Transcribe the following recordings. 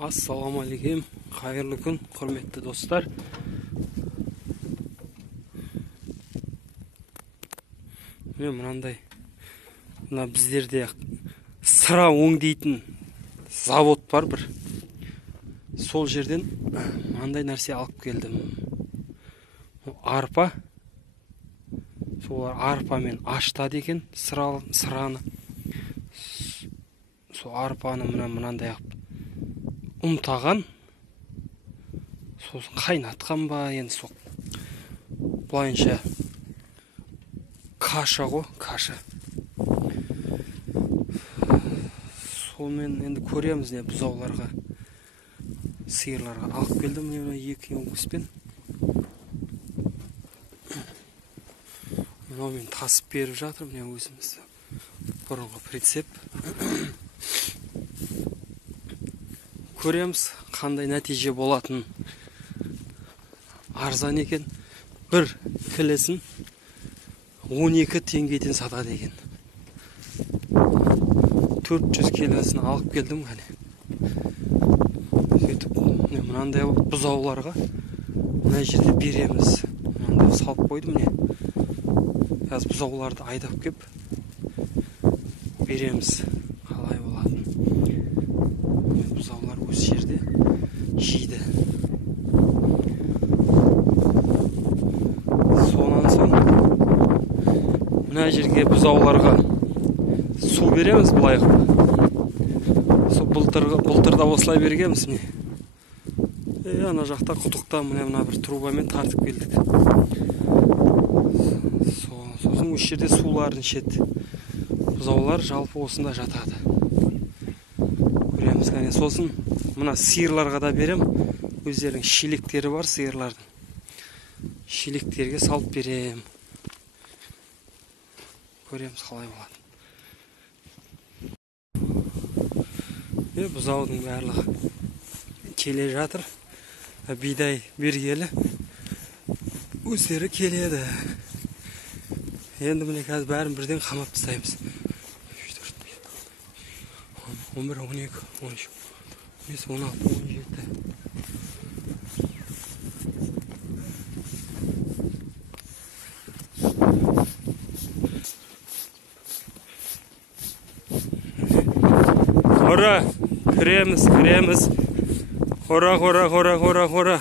Assalamualaikum, hayırlı gün, hürmetli dostlar. Мынандай, мына біздерде сыра өңдейтін завод бар бір. Сол жерден мынандай нәрсе алып келдім. Арпа. Солар арпамен аштады екен сыраны. Сол арпаны мынандай ұнтаған. Сосын қайнатқан ба, енді сол бұлайынша каша ғой, каша. Сонымен енді көреміз не бұзауларға, сиырларға алып келдім мына екі өңгіспен. Мынаумен тасып беріп жатыр міне өзіміз. Бұрынғы прицеп. Көреміз қандай нәтиже болатын. Арзан екен. Бір кілесін 12 теңгеден сатады екен. 400 келесін алып келдім ғане. Сөйтіп, мынандай бұзауларға мына жерде береміз. Мынандай салып қойдым не. Қазір бұзауларды айдап кеп береміз. Қалай болатын. Бұзаулар өз жерде жейді. Сонан соң мына жерге бұзауларға су береміз бұлай қып. Сол былтырда осылай бергенбіз міне. Ана жақта құдықта мына бір трубамен тартып келдік. Сосын осы жерде суларын ішеді. Бұзаулар жалпы осында жатады. Көреміз қане. Сосын мына сиырларға да берем. Өздерінің шелектері бар сиырлардың. Шелектерге салып берем. Көреміз қалай болады. Бұзаудың барлығы келе жатыр. Бидай бергелі өздері келеді. Енді міне қазір бәрін бірден қамап тастаймыз. 11, 12, 13, 15, 16, 17. Қора, кіреміз. Қора.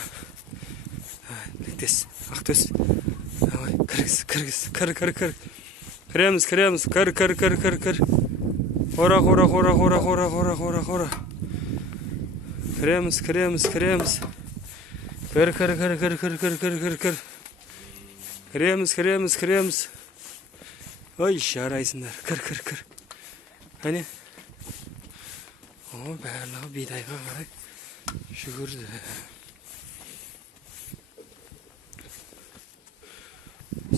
Бектес, ақтөс. Кіргіз. Кіреміз. Кір. Қора. Кіреміз. Кір. Кіреміз. Ой, жарайсыңдар. Кір. Қане? О, барлығы бидайға қарай жүгірді.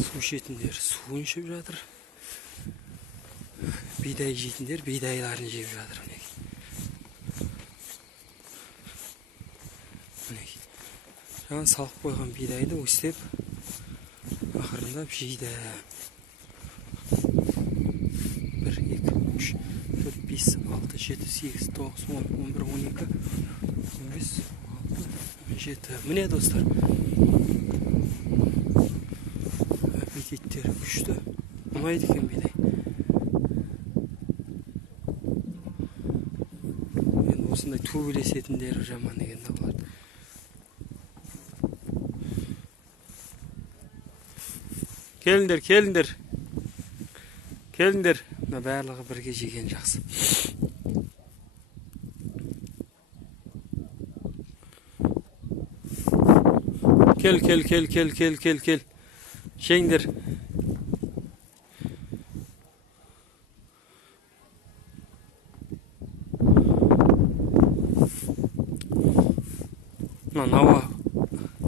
Су ішетіндер суын ішіп жатыр. Бидай жейтіндер бидайларын жеп жатыр. Жаңа салып қойған бидайды өстеп ақырындап жейді. 1, 2, 3, 4, 5, 6, 7, 8, 9, 10, 11, 12, 15, 16, 17. Міне достар. Аппетиттері күшті. Ұнайды екен бидай. Енді осындай төбелесетіндері жаман деген де болады. Келіндер. Мына барлығы бірге жеген жақсы. Кел. Жеңдер. Науа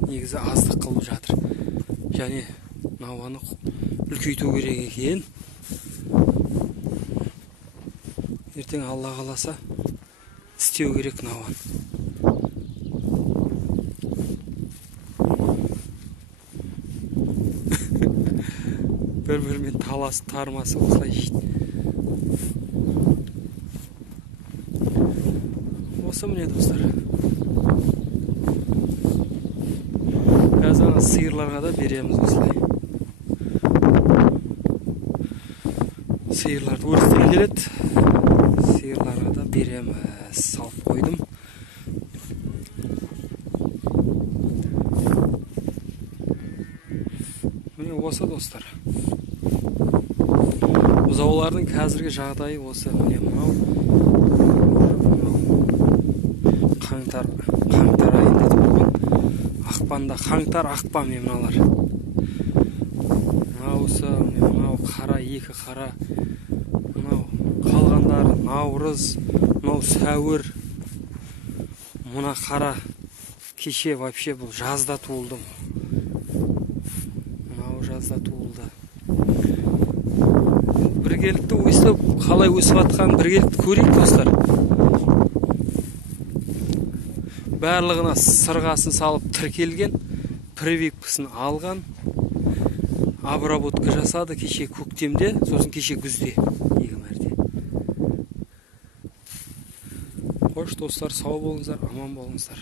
негізі аздық қылып жатыр. Және науаны үлкейту керек екен. Ертең Алла қаласа істеу керек науан. Бір-бірмен таласы тармасы осылай жейді. Осы міне достар. Қазір сиырларға да береміз осылай. Сиырларды өрістіге келеді. Сиырларға да береміз. Салып қойдым. Міне осы достар. Бұзаулардың қазіргі жағдайы осы. Міне мынау қаңтар айында болған. Ақпанда қаңтар ақпан мыналар. Мынаусы, мынау қара, екі қара. Мынау қалғандары наурыз, мынау сәуір. Мына қара кеше вообще бұл жазда туылды. Мынау жазда туылды. Біргелікті өстіп, қалай өсіп атқан біргелікті көрейік достар. Барлығына сырғасын салып тіркелген, прививкасын алған, обработка жасады кеше көктемде, сосын кеше күзде екі мәрте. Қош достар, сау болыңыздар, аман болыңыздар.